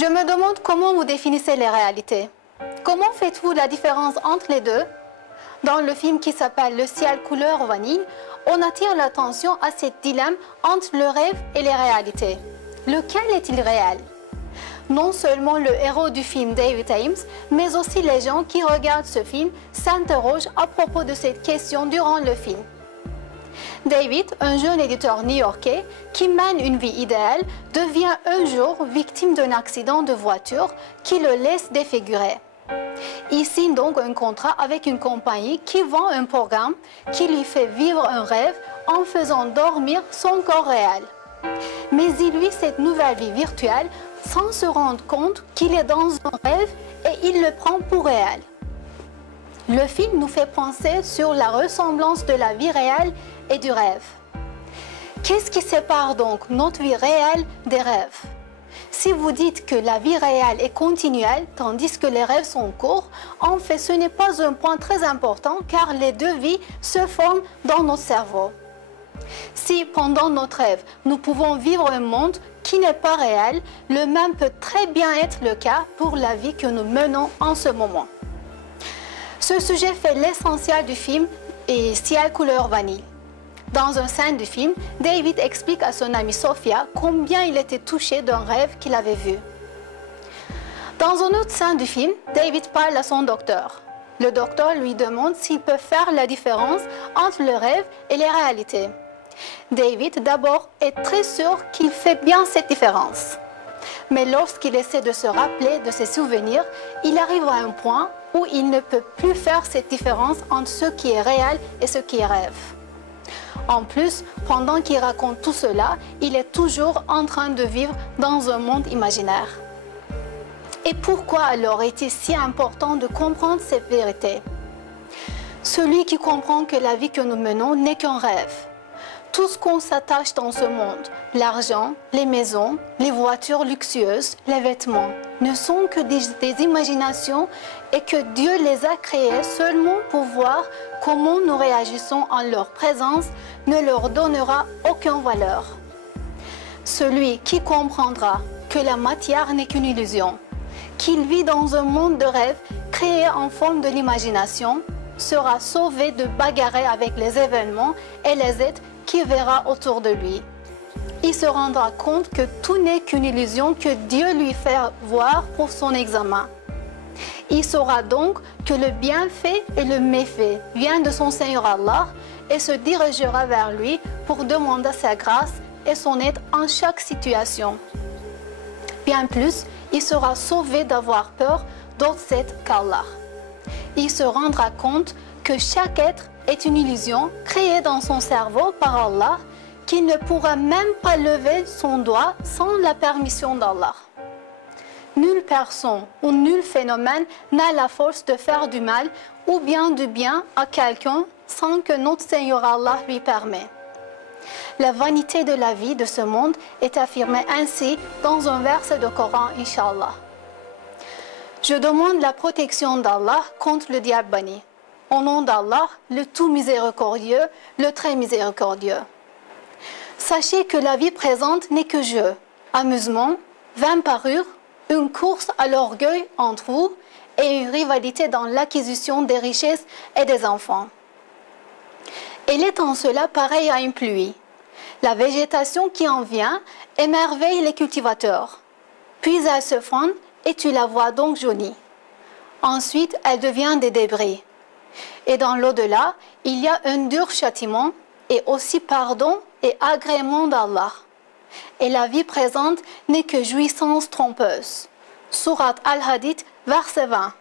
Je me demande comment vous définissez les réalités. Comment faites-vous la différence entre les deux? Dans le film qui s'appelle Le ciel couleur vanille, on attire l'attention à ce dilemme entre le rêve et les réalités. Lequel est-il réel? Non seulement le héros du film David Ames, mais aussi les gens qui regardent ce film s'interrogent à propos de cette question durant le film. David, un jeune éditeur new-yorkais qui mène une vie idéale, devient un jour victime d'un accident de voiture qui le laisse défiguré. Il signe donc un contrat avec une compagnie qui vend un programme qui lui fait vivre un rêve en faisant dormir son corps réel. Mais il vit cette nouvelle vie virtuelle sans se rendre compte qu'il est dans un rêve et il le prend pour réel. Le film nous fait penser sur la ressemblance de la vie réelle et du rêve. Qu'est-ce qui sépare donc notre vie réelle des rêves? Si vous dites que la vie réelle est continuelle tandis que les rêves sont courts, en fait ce n'est pas un point très important car les deux vies se forment dans notre cerveau. Si pendant notre rêve, nous pouvons vivre un monde qui n'est pas réel, le même peut très bien être le cas pour la vie que nous menons en ce moment. Ce sujet fait l'essentiel du film et Ciel couleur vanille. Dans une scène du film, David explique à son amie Sophia combien il était touché d'un rêve qu'il avait vu. Dans une autre scène du film, David parle à son docteur. Le docteur lui demande s'il peut faire la différence entre le rêve et les réalités. David, d'abord, est très sûr qu'il fait bien cette différence. Mais lorsqu'il essaie de se rappeler de ses souvenirs, il arrive à un point où il ne peut plus faire cette différence entre ce qui est réel et ce qui est rêve. En plus, pendant qu'il raconte tout cela, il est toujours en train de vivre dans un monde imaginaire. Et pourquoi alors est-il si important de comprendre ces vérités? Celui qui comprend que la vie que nous menons n'est qu'un rêve. Tout ce qu'on s'attache dans ce monde, l'argent, les maisons, les voitures luxueuses, les vêtements, ne sont que des imaginations et que Dieu les a créées seulement pour voir comment nous réagissons en leur présence ne leur donnera aucune valeur. Celui qui comprendra que la matière n'est qu'une illusion, qu'il vit dans un monde de rêve créé en forme de l'imagination, sera sauvé de bagarrer avec les événements et les êtres qu'il verra autour de lui. Il se rendra compte que tout n'est qu'une illusion que Dieu lui fait voir pour son examen. Il saura donc que le bienfait et le méfait viennent de son Seigneur Allah et se dirigera vers lui pour demander sa grâce et son aide en chaque situation. Bien plus, il sera sauvé d'avoir peur d'autres êtres qu'Allah. Il se rendra compte que chaque être est une illusion créée dans son cerveau par Allah, qu'il ne pourra même pas lever son doigt sans la permission d'Allah. Nulle personne ou nul phénomène n'a la force de faire du mal ou bien du bien à quelqu'un sans que notre Seigneur Allah lui permet. La vanité de la vie de ce monde est affirmée ainsi dans un verset du Coran, Inch'Allah. Je demande la protection d'Allah contre le diable banni. Au nom d'Allah, le tout miséricordieux, le très miséricordieux. Sachez que la vie présente n'est que jeu, amusement, vaine parure, une course à l'orgueil entre vous et une rivalité dans l'acquisition des richesses et des enfants. Elle est en cela pareille à une pluie. La végétation qui en vient émerveille les cultivateurs. Puis elle se fond et tu la vois donc jaunie. Ensuite, elle devient des débris. Et dans l'au-delà, il y a un dur châtiment et aussi pardon et agrément d'Allah. Et la vie présente n'est que jouissance trompeuse. Sourate Al-Hadid, verset 20.